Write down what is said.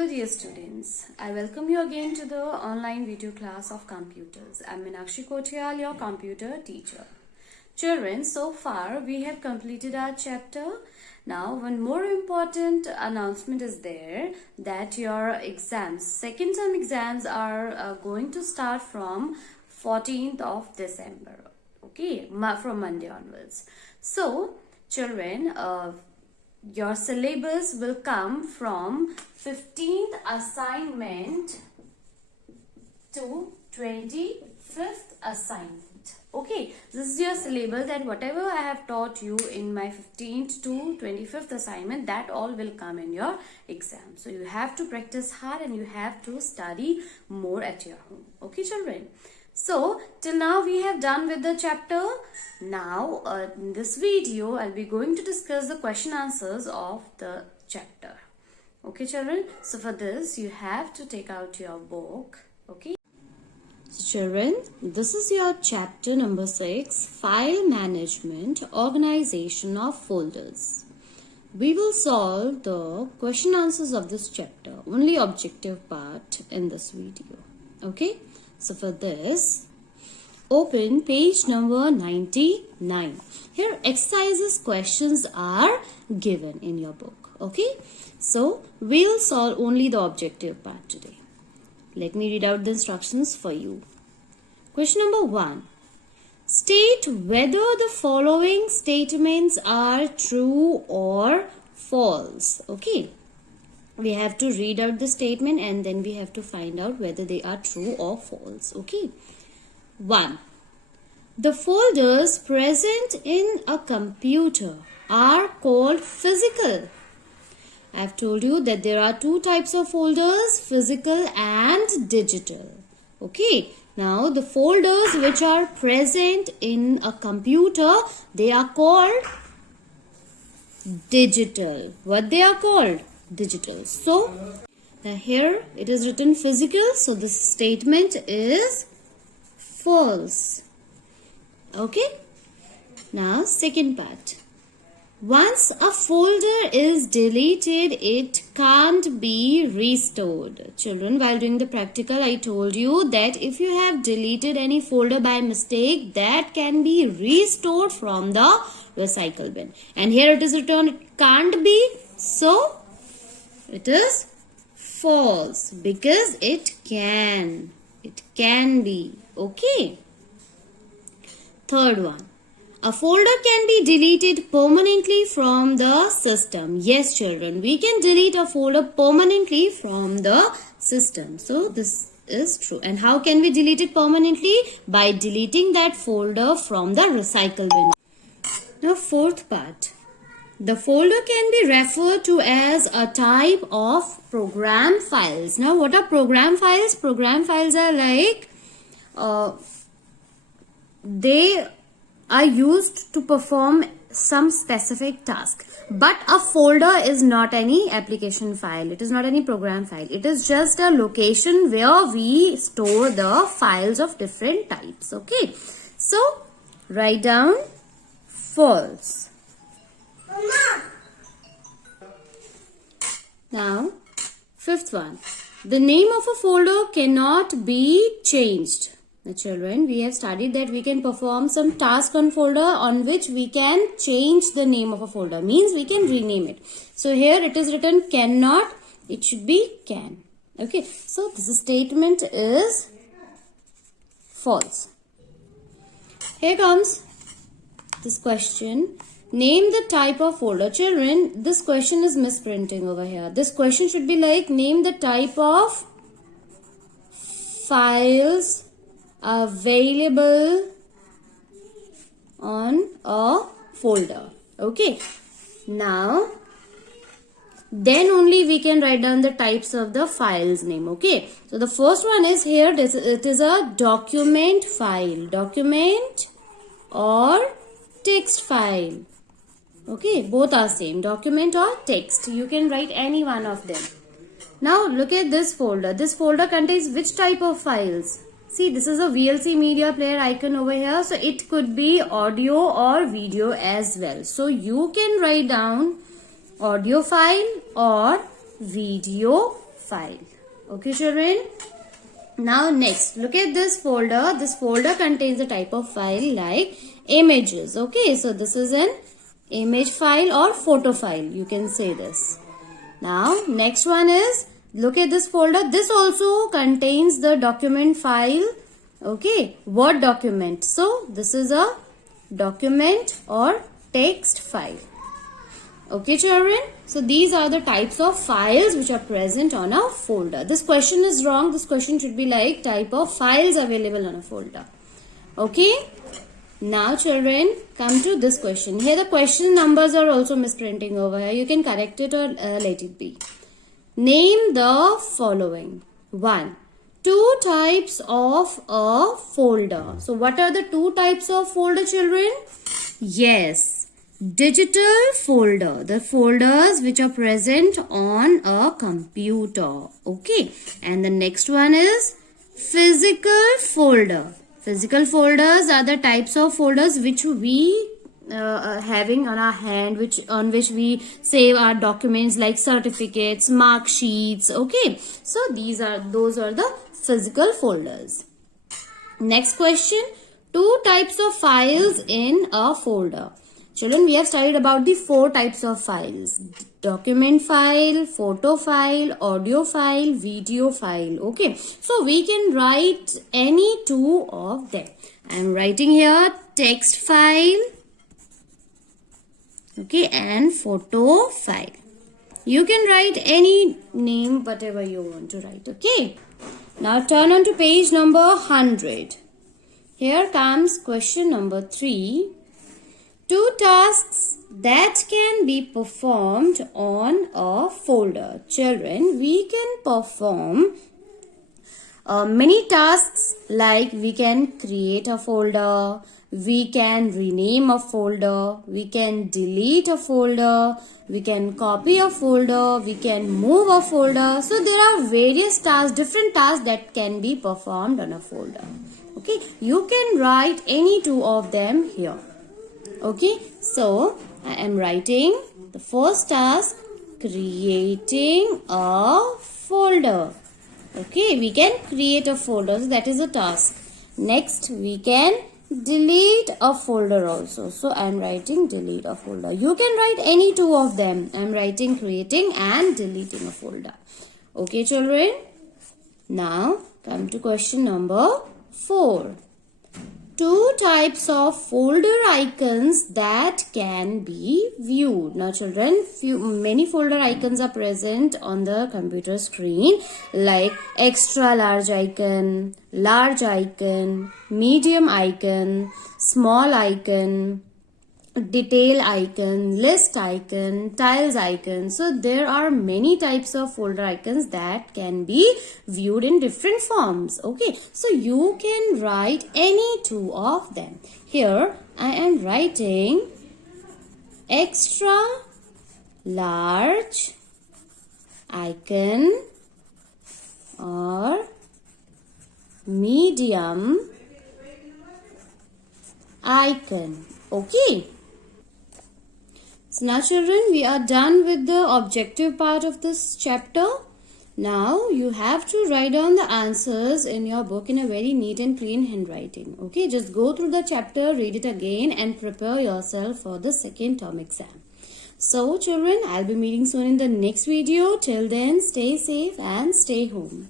Hello dear students, I welcome you again to the online video class of computers. I am Meenakshi Kothiyal, your computer teacher. Children, so far we have completed our chapter. Now one more important announcement is there that your exams, second term exams are going to start from 14th of December. Okay, from Monday onwards. So children, your syllabus will come from 15th assignment to 25th assignment. Okay, this is your syllabus, that whatever I have taught you in my 15th to 25th assignment, that all will come in your exam. So you have to practice hard and you have to study more at your home. Okay children. So till now we have done with the chapter. Now in this video I'll be going to discuss the question answers of the chapter. Okay children, so for this you have to take out your book. Okay, so children, this is your chapter number 6, File Management, Organization of Folders. We will solve the question answers of this chapter, only objective part in this video. Okay, so for this, open page number 99. Here exercises questions are given in your book. Okay, so we'll solve only the objective part today. Let me read out the instructions for you. Question number 1. State whether the following statements are true or false. Okay, we have to read out the statement and then we have to find out whether they are true or false. Okay. 1. The folders present in a computer are called physical. I have told you that there are two types of folders, physical and digital. Okay. Now the folders which are present in a computer, they are called digital. What they are called? Digital. So here it is written physical, so this statement is false. Okay, now second part. Once a folder is deleted, it can't be restored. Children, while doing the practical, I told you that if you have deleted any folder by mistake, that can be restored from the recycle bin. And here it is written it can't be, so it is false because it can. It can be. Okay. Third one. A folder can be deleted permanently from the system. Yes, children, we can delete a folder permanently from the system. So this is true. And how can we delete it permanently? By deleting that folder from the recycle bin. Now fourth part. The folder can be referred to as a type of program files. Now what are program files? Program files are like they are used to perform some specific task. But a folder is not any application file. It is not any program file. It is just a location where we store the files of different types. Okay. So write down false. Now, fifth one. The name of a folder cannot be changed. Now, children, we have studied that we can perform some task on folder on which we can change the name of a folder. Means we can rename it. So, here it is written cannot. It should be can. Okay. So, this statement is false. Here comes this question. Name the type of folder. Children, this question is misprinting over here. This question should be like name the type of files available on a folder. Okay. Now, then only we can write down the types of the files name. Okay. So, the first one is here. It is a document file. Document or text file. Okay, both are same, document or text. You can write any one of them. Now look at this folder. This folder contains which type of files? See, this is a VLC media player icon over here. So it could be audio or video as well. So you can write down audio file or video file. Okay, children. Now next, look at this folder. This folder contains a type of file like images. Okay, so this is an image file or photo file. You can say this. Now next one is, look at this folder. This also contains the document file. Okay, Word document. So this is a document or text file. Okay, children. So these are the types of files which are present on a folder. This question is wrong. This question should be like type of files available on a folder. Okay. Now, children, come to this question. Here the question numbers are also misprinting over here. You can correct it or let it be. Name the following. 1. 2 types of a folder. So what are the 2 types of folder, children? Yes. Digital folder, the folders which are present on a computer. Okay, and the next one is physical folder. Physical folders are the types of folders which we having on our hand, on which we save our documents like certificates, mark sheets. Okay, so those are the physical folders. Next question, 2 types of files in a folder. Children, we have studied about the 4 types of files. Document file, photo file, audio file, video file. Okay. So, we can write any 2 of them. I am writing here text file. Okay. And photo file. You can write any name, whatever you want to write. Okay. Now, turn on to page number 100. Here comes question number 3. 2 tasks that can be performed on a folder. Children, we can perform many tasks like we can create a folder, we can rename a folder, we can delete a folder, we can copy a folder, we can move a folder. So there are various tasks, different tasks that can be performed on a folder. Okay, you can write any 2 of them here. Okay, so I am writing the first task, creating a folder. Okay, we can create a folder, so that is a task. Next, we can delete a folder also. So I am writing delete a folder. You can write any 2 of them. I am writing creating and deleting a folder. Okay, children. Now, come to question number 4. 2 types of folder icons that can be viewed. Now children, many folder icons are present on the computer screen like extra large icon, medium icon, small icon, detail icon, list icon, tiles icon. So there are many types of folder icons that can be viewed in different forms. Okay, so you can write any 2 of them. Here I am writing extra large icon or medium icon. Okay. So now children, we are done with the objective part of this chapter. Now you have to write down the answers in your book in a very neat and clean handwriting. Okay, just go through the chapter, read it again and prepare yourself for the second term exam. So children, I'll be meeting soon in the next video. Till then, stay safe and stay home.